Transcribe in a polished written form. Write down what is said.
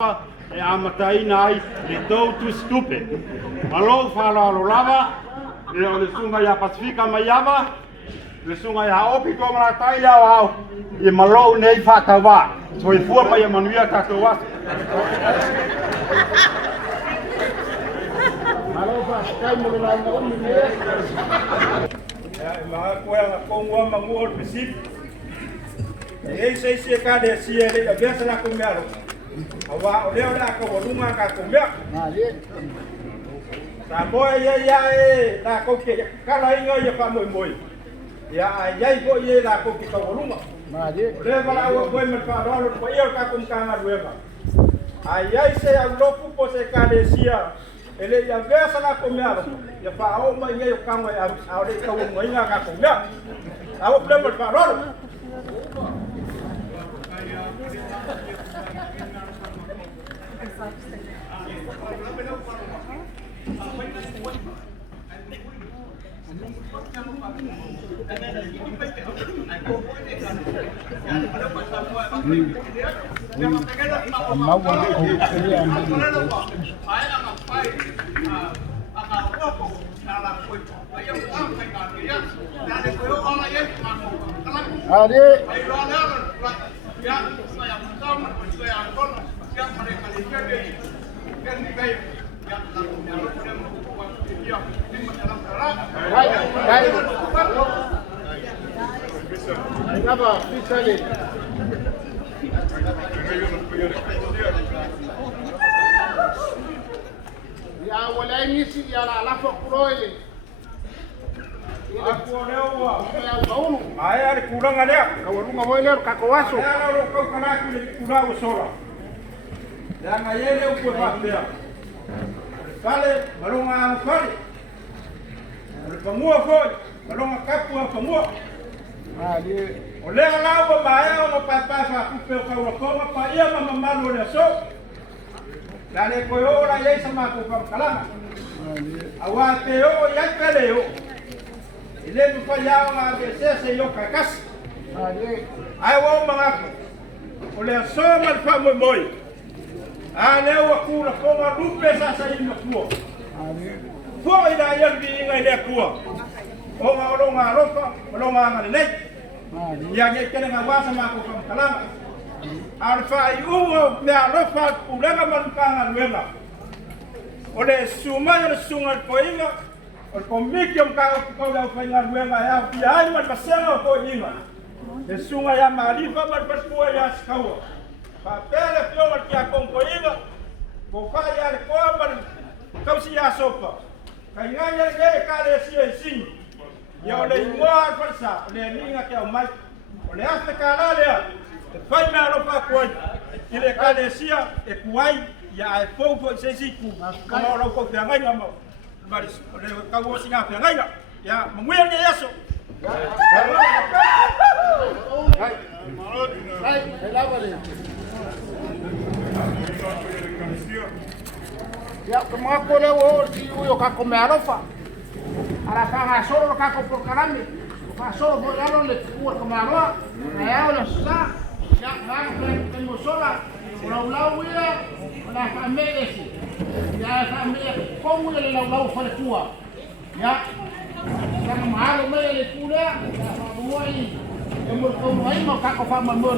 e amataina ai le tou tustupe. Malo whalaro lava, le o le sunga ia Pasifika mai ava, le sunga ia opi tō maratai au au, i malo nei whatawa, so i fua mai a manuia tātou asa. Malo whatakai mo la na umi me. Maha koe anga kongua mangua o Pasifika. E se ka de sia le avesa la ko mearo. Awa o leo la ko walunga ka ko mea. Ta boy ya e ta ko ke kala inga ya pa moi. Ya ai ko ye la ko ke ko walunga. Le bala o boy me pa ro ko ye ka ko ka na rueba. Ai se a loku po se ka de sia. Ele ya avesa la ko mearo. Ya pa o mai ye ka mo a le ko mo inga ka ko mea. Awo le me pa ro. Ya wala inisi ya la lafa kuroile. Aku leo Ya kaunu. ai ari kuranga lea. Kawalunga moile kakowaso. Ya ro ko kana ki le kurao sola. Ya nga yele u pa pea. Kale malonga fali. Le pamua foi, malonga kapu a pamua. O le la o mai o pa fa ku pe ka o ko pa ia ma mama le so. La le ko ora ye sama ko ka kala. Awa te o ya kale o. Ile mi fa ya ma be se yo ka kas. Ai wo ma ko. O le so ma fa mo moi. A le o ku la ko ma rupe sa sa i ma ku. Foi da ia vi ngai le ku. O ma o nga rofa, o nga nga le. Ya ke kene nga wasa ma ko ka kala. Alfa iungo me alofa ulega mankanga nuela. Ole suma ya sunga poinga. O komiki mkanga ko la fainga nuela ya pia ma pasema ko inga. Le sunga ya malifa ma pasua ya skawa. Pa pele pio ma kia kongoinga. Ko fa ya le ko ma kausi ya sopa. Kainganya le kale si. Ya ole imoa farsa, ole ninga ke mai. Ole aste kala le. Fai me alofa koe, ile kalesia e kuai ya e fofo se siku. Kama ora ko pe ngai ngamo. Bari le ka wo singa pe ngai ya munguya ne yaso. Hai, elabale. Ya como ko le wo si uyo ka ko me alofa. Ara ka solo ka ko por karami. Ka solo mo ya no le ku ko ma no. Ya o sa. Ya tengo sola, una ulauia, una familia. Ya familia, como le ulau fare tua. Ya. Sama mahalo me le kula, ya mau ai. Emo como ai mo ka ko fa mo